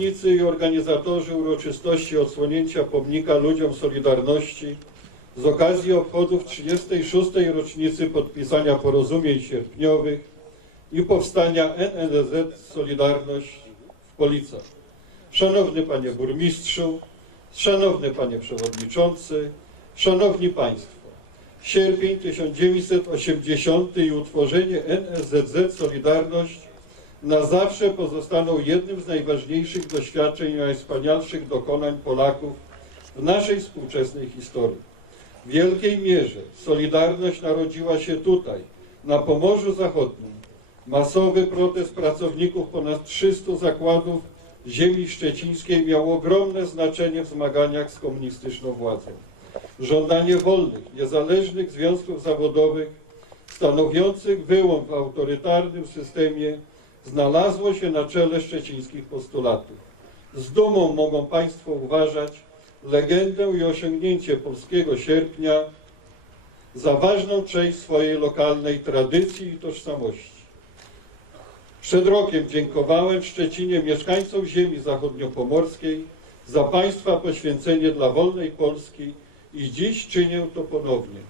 uczestnicy i organizatorzy uroczystości odsłonięcia pomnika ludziom Solidarności z okazji obchodów 36. rocznicy podpisania porozumień sierpniowych i powstania NNZ Solidarność w Policach. Szanowny Panie Burmistrzu, Szanowny Panie Przewodniczący, Szanowni Państwo, sierpień 1980 i utworzenie NSZZ Solidarność na zawsze pozostaną jednym z najważniejszych doświadczeń i najwspanialszych dokonań Polaków w naszej współczesnej historii. W wielkiej mierze Solidarność narodziła się tutaj, na Pomorzu Zachodnim. Masowy protest pracowników ponad 300 zakładów ziemi szczecińskiej miał ogromne znaczenie w zmaganiach z komunistyczną władzą. Żądanie wolnych, niezależnych związków zawodowych, stanowiących wyłom w autorytarnym systemie, znalazło się na czele szczecińskich postulatów. Z dumą mogą Państwo uważać legendę i osiągnięcie polskiego sierpnia za ważną część swojej lokalnej tradycji i tożsamości. Przed rokiem dziękowałem w Szczecinie mieszkańcom ziemi zachodniopomorskiej za Państwa poświęcenie dla wolnej Polski i dziś czynię to ponownie.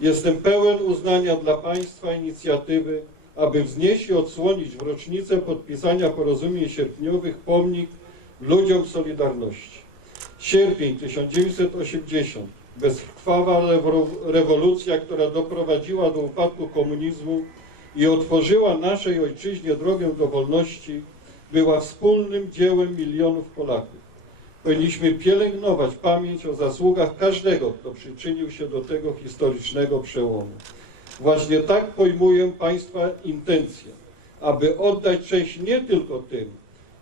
Jestem pełen uznania dla Państwa inicjatywy, aby wznieść i odsłonić w rocznicę podpisania porozumień sierpniowych pomnik ludziom Solidarności. Sierpień 1980, bezkrwawa rewolucja, która doprowadziła do upadku komunizmu i otworzyła naszej ojczyźnie drogę do wolności, była wspólnym dziełem milionów Polaków. Powinniśmy pielęgnować pamięć o zasługach każdego, kto przyczynił się do tego historycznego przełomu. Właśnie tak pojmuję Państwa intencję, aby oddać cześć nie tylko tym,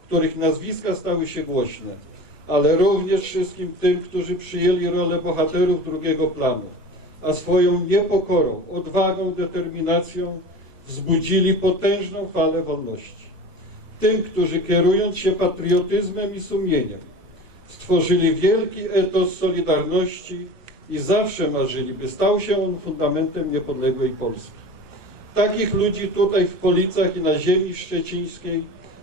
których nazwiska stały się głośne, ale również wszystkim tym, którzy przyjęli rolę bohaterów drugiego planu, a swoją niepokorą, odwagą, determinacją wzbudzili potężną falę wolności. Tym, którzy kierując się patriotyzmem i sumieniem, stworzyli wielki etos Solidarności i zawsze marzyli, by stał się on fundamentem niepodległej Polski. Takich ludzi tutaj w Policach i na ziemi szczecińskiej,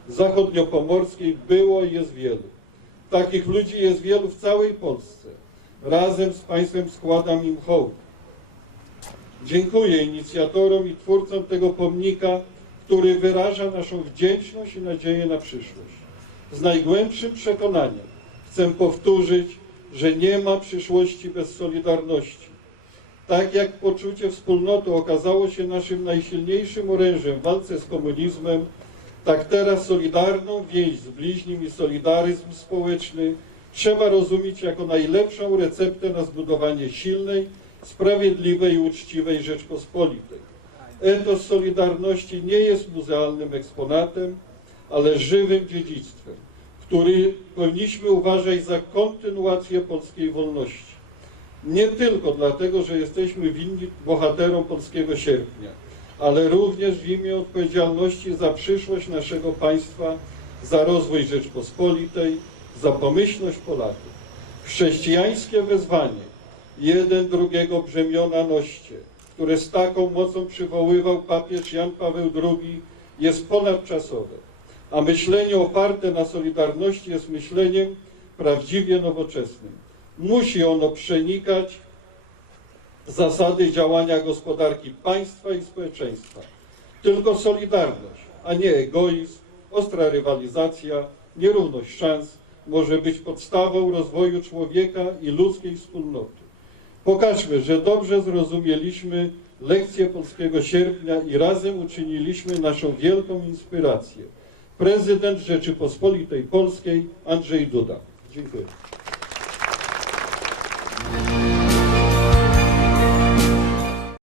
zachodniopomorskiej było i jest wielu. Takich ludzi jest wielu w całej Polsce. Razem z Państwem składam im hołd. Dziękuję inicjatorom i twórcom tego pomnika, który wyraża naszą wdzięczność i nadzieję na przyszłość. Z najgłębszym przekonaniem chcę powtórzyć, że nie ma przyszłości bez Solidarności. Tak jak poczucie wspólnoty okazało się naszym najsilniejszym orężem w walce z komunizmem, tak teraz solidarną więź z bliźnim i solidaryzm społeczny trzeba rozumieć jako najlepszą receptę na zbudowanie silnej, sprawiedliwej i uczciwej Rzeczpospolitej. Etos Solidarności nie jest muzealnym eksponatem, ale żywym dziedzictwem, który powinniśmy uważać za kontynuację polskiej wolności. Nie tylko dlatego, że jesteśmy winni bohaterom polskiego sierpnia, ale również w imię odpowiedzialności za przyszłość naszego państwa, za rozwój Rzeczpospolitej, za pomyślność Polaków. Chrześcijańskie wezwanie, jeden drugiego brzemiona noście, które z taką mocą przywoływał papież Jan Paweł II, jest ponadczasowe, a myślenie oparte na Solidarności jest myśleniem prawdziwie nowoczesnym. Musi ono przenikać zasady działania gospodarki państwa i społeczeństwa. Tylko solidarność, a nie egoizm, ostra rywalizacja, nierówność szans może być podstawą rozwoju człowieka i ludzkiej wspólnoty. Pokażmy, że dobrze zrozumieliśmy lekcję polskiego sierpnia i razem uczyniliśmy naszą wielką inspirację. Prezydent Rzeczypospolitej Polskiej Andrzej Duda. Dziękuję.